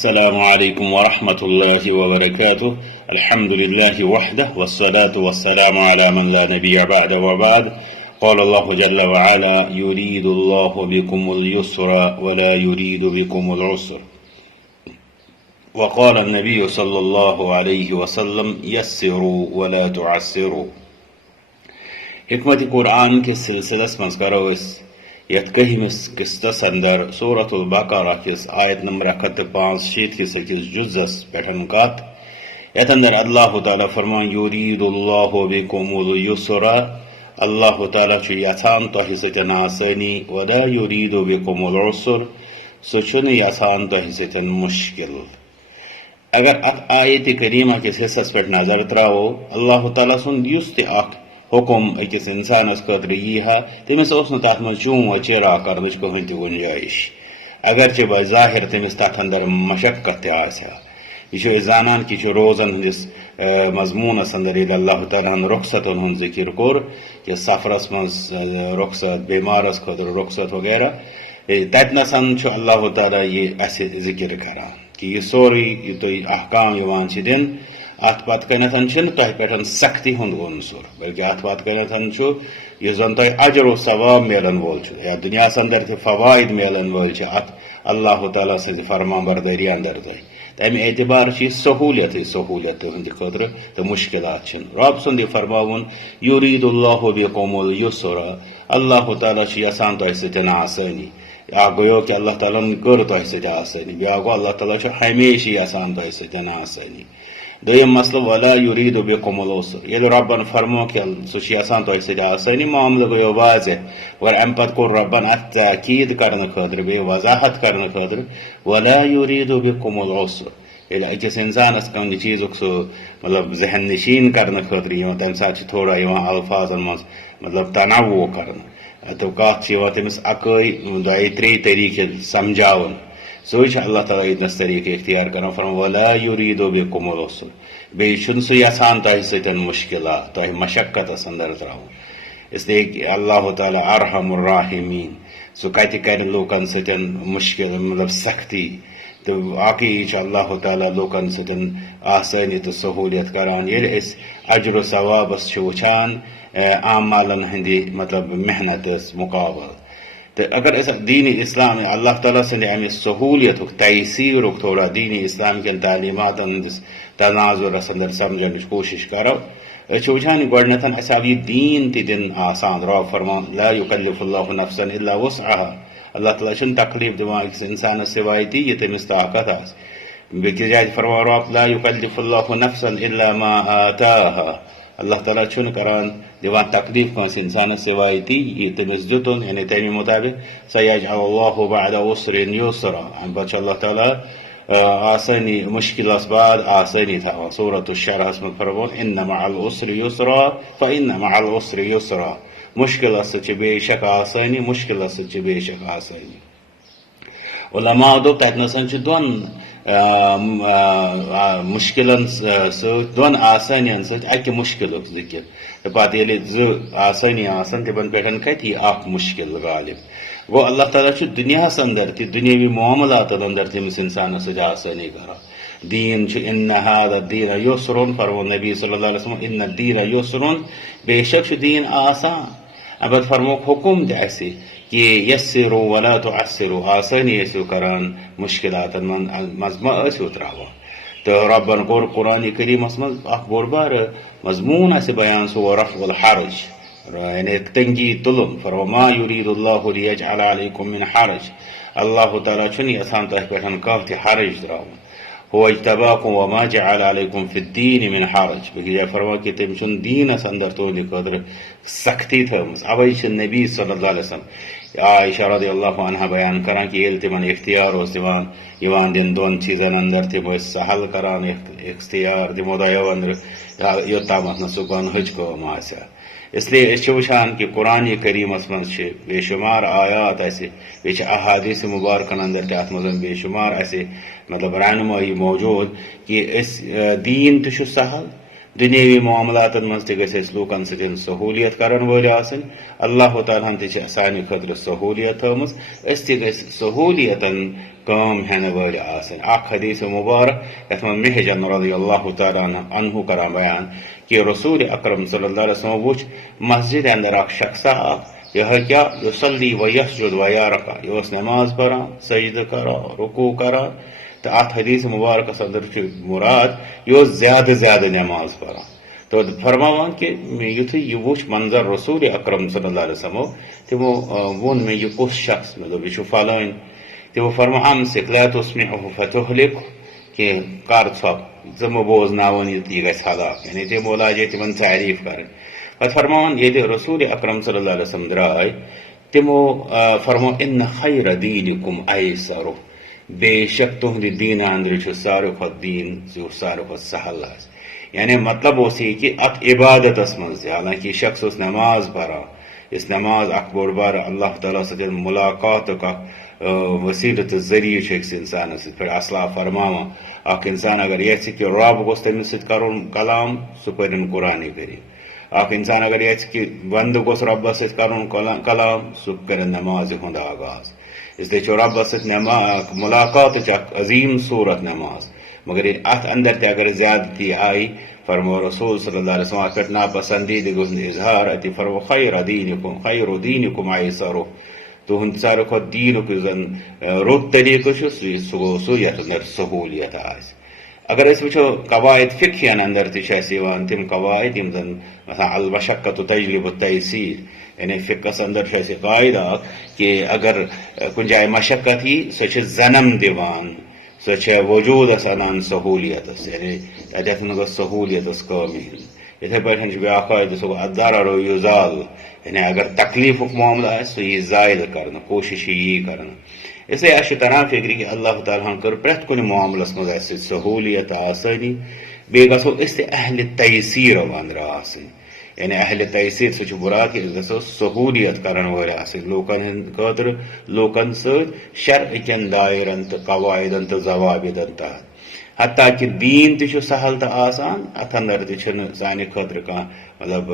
السلام علیکم ورحمۃ اللہ وبرکاتہ الحمد للہ وحدہ والصلاة والسلام على من لا نبی بعد وبعد قال اللہ جل وعلا يريد الله بكم اليسر ولا يريد بكم العسر وقال النبی صلی اللہ علیہ وسلم يسروا ولا تعسروا. حکمت قرآن کے سلسلس مز کرو اس یت کہمس قسطس اندر سورۃ البقرہ کس آیت نمبر 165 کس جزس پٹھن کت یت اندر اللہ تعالیٰ فرمان یرید اللہ بکم اليسر، اللہ تعالیٰ چھ یژھان تہ سۭتۍ آسانی، ولا یرید بکم العسر، سہ چھنہٕ یژھان تہ سۭتۍ مشکل. اگر ات آیت کریمہ کس حصس پہ نظر تراو، اللہ تعالیٰ سن یس تہ اخ حکم اکس انسانس خاطر یہ تمس تر من چون چیرا کرنچ کہین تہ گنجائش، اگرچہ بظاہر تمس تر اندر مشقت تہ یہ زانان کہ روزن ہندس مضمونس اندر یل اللہ تعالیٰ رخصتن ہند ذکر کور کہ سفرس من رخصت، بیمارس خاطر رخصت وغیرہ، تتنسن اللہ تعالیٰ یہ اس ذکر کران کہ یہ سوری تھی احکام دن ات پتہ کنتھن تہ پہ سختی ہند عنصر، بلکہ ات پتہ کنتھن یہ زن تہ اجر و ثواب ملن وول یا دنیا اندر تہ فوائد ملن وول ات اللہ تعالیٰ سز فرما برداری اندر تمہ اعتبار یہ سہولیت تہند خاطر تو مشکلات رب سند فرماون یرید اللہ بکم اليسر، اللہ تعالیٰ یژھان تہ سۭتۍ آسانی. گویو کہ اللہ تعالیٰ کر تہ سۭتۍ آسانی، بیا گو اللہ تعالیٰ ہمیشہ یژھان تہ سۭتۍ آسانی. دویم مسئلہ ولا یرید بکم العسر، یل ربن فرمو کہ سہ یژھان تہ سۭتۍ آسانی، معاملہ گویو واضح، مگر امہ پتہ کور ربن ات تاکید کرنے خاطر بیٚیہِ وضاحت کرنے خاطر ولا یرید بکم العسر. یل أکس انسانس کُنہِ چیزُک سُہ مطلب ذہن نشین کرنے خاطر تمہ ساتہٕ تھوڑا الفاظن مز مطلب تنوع کرنے تو کت تمس اکے دۄیہِ ترٛیٚیہِ طریقہٕ سمجھاون، سُے اللہ تعالیٰ اتنس طریقہ اختیار کران فرمان ولا یرید بکم العسر، بیٚیہِ چھُنہٕ سُہ یژھان تۄہہِ سۭتۍ مشکلات، تۄہہِ مشقتس اندر تراوُن. اس لیے اللہ تعالیٰ ارحم الراحمین، سُہ کتہِ کرِ لوکن سۭتۍ مشکل مطلب سختی، تو واقعی اللہ تعالیٰ لوکن سۭتۍ آسانی تو سہولیت کران. ییٚلہِ أسۍ اجر و ثوابس چھِ وٕچھان اعمالن ہندِ مطلب محنتس مقابل، تو اگر اس دین اسلام اللہ تعالیٰ سند امہ سہولیت تیسیر تھوڑا دین اسلام کن تعلیمات ہندس تناظرس اندر سمجھنے کوشش کرو، وچان گۄڈنیتھ اس آو یہ دین تہ دن آسان. رب فرمان لا یکلف اللہ نفسا الا وسعها، اللہ تعالیٰ چھنہٕ تکلیف دِوان أکِس انسانس سوائے تی یہ تمس طاقت آس. بیٚکِس جایہِ فرمان رب لا یکلف اللہ نفسا الا ما آتاها، اللہ تعالیٰ چھنہٕ کران دِوان تکلیف کٲنٛسہِ انسانس سوائے تی یہ تمس دِتُن، یعنی تمہِ مطابق سیجعل اللہ بعد عسر یسرا، امہ پتہٕ چھُ اللہ تعالیٰ آسانی مشکلس بعد آسانی تھاوان. سورۃ الشرحس منٛز فرمون ان مع العسر یسرا فان مع العسر یسرا، مشکلس سۭتۍ چھِ بے شک آسانی، مشکلس سۭتۍ چھِ بے شک آسانی. علماء دوٚپ تتنسن چھِ دۄن مشکلن سۭتۍ دۄن آسانین سۭتۍ اکہِ مشکلُک ذکر، تہٕ پتہٕ ییٚلہِ زٕ آسانی آسن تِمن پٮ۪ٹھ کتہِ یی اکھ مشکل غالب. گوٚو اللہ تعالیٰ چھُ دُنیاہس اندر تہِ دُنیٲوی معاملاتن اندر تٔمِس انسانس سۭتۍ آسٲنی کران. دین چھُ ان هذا الدین یسرن، فرمون نبی صلی اللہ علیہ وسلم ان الدین یسرن، بے شک چھُ دین آسان. امہ پتہٕ فرموکھ حکم تہِ اسہِ کہ یسروا ولا تعسروا، آسانی ٲسِو کران مشکلاتن منٛز مہ ٲسِو تراوان. تو ربن کور قرآن کریمس منٛز اکھ بوٚڑ بارٕ مضمون اسہِ بیان، سُہ رفع الحرج، یعنی تنگی تلن. فرما ما یرید اللہ لیجعل علیکم من حرج، اللہ تعالیٰ چھُنہٕ یژھان تۄہہِ پٮ۪ٹھ کانٛہہ تہِ حرج تراوُن. هو اجتباکم وما جعل علیکم فی الدین من حرج، بیٚکِس جایہِ فرما کہ تٔمۍ چھُنہٕ دیٖنس اندر تُہنٛدِ خٲطرٕ سختی تھٲومٕژ. اوے چھِ نبی صلی اللہ علیہ وسلم عائشہ رضی اللہ عنہا بیان کران کہ ییٚلہِ تِمن اختیار اوس یِوان دِنہٕ دۄن چیٖزن اندر تِم ٲسۍ سہل کران اختیار دِمو دۄیو اندر یوٚتامتھ نہٕ سُہ گۄنہٕچ کٲم آسہِ ہا. اس لیے أسۍ چھِ وٕچھان کہ قرآن کریمس منٛز چھِ بے شمار آیات اسہِ، بیٚیہِ چھِ احادیث مبارکن اندر تہِ اتھ منٛز بے شمار اسہِ مطلب رہنمٲیی موجود کہ أسۍ دیٖن تہِ چھُ سہل، دنیاوی معاملات مز تہ گژھِ اَسہِ لوٗکن سۭتۍ سہوٗلیت کرن وٲلۍ آسٕنۍ اللہ تعالیٰ ہن تہ چھِ سانہِ خٲطرٕ سہوٗلیت تھٲومٕژ أسۍ تہِ گژھِ سہوٗلیتن کٲم ہٮ۪نہٕ وٲلۍ آسٕنۍ اکھ حدیث مبارک یتھ منٛز محجن رضی اللہ تعالیٰ عنہ کران بیان کہ رسول اکرم صلی اللہ علیہ وسلم وٕچھ مسجد اندر اکھ شخصا اکھ یہ کیا یصلی و یسجد و یارکع یہ اوس نماز پران سجدٕ کران رکوع کران تو ات حدیث مبارکس اندر مراد یہ زیادہ زیادہ نماز پران تو فرماوان کہ یتھے یہ وچھ منظر رسول اکرم صلی اللہ علیہ وسلم تمو وون میں یہ کس شخص میں دوٚپ یہِ چھُ فلٲنۍ تمو فرما امسک لا تسمعه فتهلك کہ کر ژھۄپ ژٕ مہ بوزناوُن یہ گژھِ ہلاک یعنی تمو لاجے تمن تعریف کرٕنۍ پتہٕ فرماوان ییٚلہِ رسول اکرم صلی اللہ علیہ وسلم درٛاے تمو فرمو ان خیر دینکم ایسر بے شک تہندِ دیٖنہٕ اندرٕ چھُ ساروی کھۄتہٕ دیٖن ساروی کھۄتہٕ سہل آسہِ یعنی مطلب اوس یہ کہ ات عبادتس مز حالانکہ یہ شخص اس نماز پران اس نماز اخ بوڑ بار اللہ تعالیٰ ستھ ملاقات وسیلہ تو ذریعہ أکس انسان پہ اصلاح فرماوان اخ انسان اگر یژھِ کہ رب گوٚژھ تٔمِس سۭتۍ کرُن کلام سُہ پٔرِن قرآن کریم اخ انسان اگر یژھِ کہ بندٕ گوٚژھ رۄبس سۭتۍ کرُن کلام سُہ کرِ نمازِ ہُنٛد آغاز اس لیے چھُ رۄبس سۭتۍ ملاقاتٕچ اکھ عظیٖم صورت نماز مگر ات اندر تہ اگر زیادتی آئی فرمو رسول صلی اللہ علیہ وسلم ات پہ ناپسندیدگی ہند اظہار اتی فرمو خیر دینکم ایسرو تہند ساروی کھۄتہٕ دیٖنُک یُس زن رُت طریقہٕ چھُ سُہ گوٚو سُہ یتھ اندر سہوٗلیت آسہِ اگر أسۍ وٕچھو قواعد فقہین اندر تہِ چھِ اَسہِ یِوان تِم قواعد یِم زن مثلا المشقۃ تجلب التیسیر یعنی فقہس اندر چھُ اَسہِ قاعدٕ اکھ کہ اگر کُنہِ جایہِ مشقت یی سۄ چھِ زنم دِوان سۄ چھےٚ وجوٗدس انان سہوٗلیتس یعنی اتٮ۪تھ منٛز گٔژھ سہوٗلیتس کٲم یِنۍ یِتھے پٲٹھۍ چھُ بیٛاکھ قاعدٕ سُہ گوٚو الضرر یُزال یعنی اگر تکلیفُک معاملہٕ آسہِ سُہ یی زٲیِل کرنہٕ کوٗشش یی کرنہٕ اس لیے اَسہِ چھُ تران فکرِ کہ اللہ تعالیٰ ہن کٔر پرٛٮ۪تھ کُنہِ معاملس منٛز اَسہِ سۭتۍ سہوٗلیت آسٲنی بیٚیہِ گژھو أسۍ تہِ اہلِ تیسیٖرو اندرٕ آسٕنۍ یعنی اہل تیسیر سُہ چھُ مراد کہ أسۍ گژھو سہوٗلیت کرن وٲلۍ آسٕنۍ لوٗکن ہٕنٛدِ خٲطرٕ لوٗکن سۭتۍ شرعہٕ کٮ۪ن دٲیرن تہٕ قواعدن تہٕ ضوابطن تحت حتیٰ کہ دیٖن تہِ چھُ سہل تہٕ آسان اتھ اندر تہِ چھُنہٕ سانہِ خٲطرٕ کانٛہہ مطلب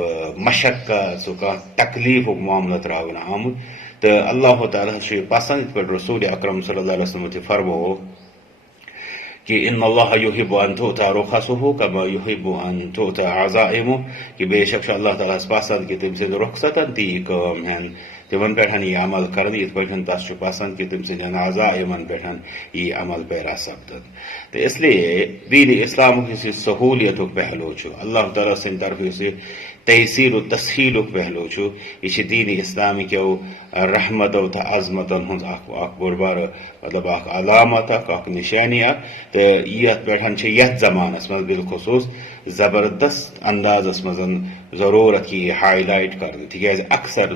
مشقت سُہ کانٛہہ تکلیٖفُک معاملہٕ ترٛاونہٕ آمُت تہٕ اللہ تعالیٰ چھُ یہِ پسنٛد یِتھ پٲٹھۍ رسول اکرم صلی اللہ علیہ وسلم تہِ فرموو کہ ان اللہ یحب ان تؤتى رخصه كما يحب ان تؤتى عزائمه کہ بے شک اللہ تعالیٰ پسند کہ تم سند رخصتن تہِ یی کٲم ہٮ۪ن تمن پٮ۪ٹھ یی عمل کرنہٕ یِتھ پٲٹھۍ تس چھُ پسند کہ تم سندین عزائمن پٮ۪ٹھ یی عمل پیرا سپدن تو اس لیے دین اسلامُک یُس یہِ سہوٗلیتُک پہلو چھُ اللہ تعالیٰ سٕنٛدِ طرفہٕ یُس یہِ تیسیر و تسہیلُک پہلو چھُ یہِ چھِ دین اسلامی کیو رحمتو تہٕ عظمتن ہٕنٛز اکھ بوٚڑ بارٕ مطلب اکھ علامت اکھ نشانی تہٕ یتھ پٮ۪ٹھ چھِ یتھ زمانس منٛز بالخصوٗص زبردست اندازس منٛز ضروٗرت کہِ یہِ ہائی لائٹ کرنہٕ تِکیازِ اکثر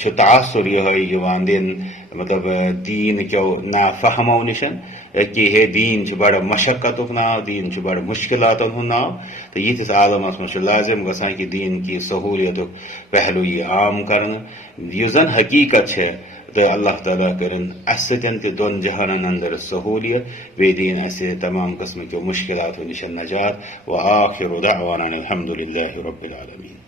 چھُ تعاثر یِہوے یِوان دِنہٕ مطلب دیٖن کیو نافہمو نِشن کہ ہے دیٖن چھُ بڑٕ مشقتُک ناو دیٖن چھُ بڑٕ مُشکلاتن ہُنٛد ناو تہٕ یِتھِس عالمس منٛز چھُ لازم گژھان کہ دیٖن کی سہوٗلیتُک پہلو یی عام کرنہٕ یُس زن حقیقت چھےٚ تہٕ اللہ تعالیٰ کٔرِن اسہِ سۭتۍ تہِ دۄن جہانن اندر سہوٗلیت بیٚیہِ دِیِن اسہِ تمام قٕسمٕکیو مُشکلاتو نِش نجات وآخر دعوانا الحمد للہ رب العالمین.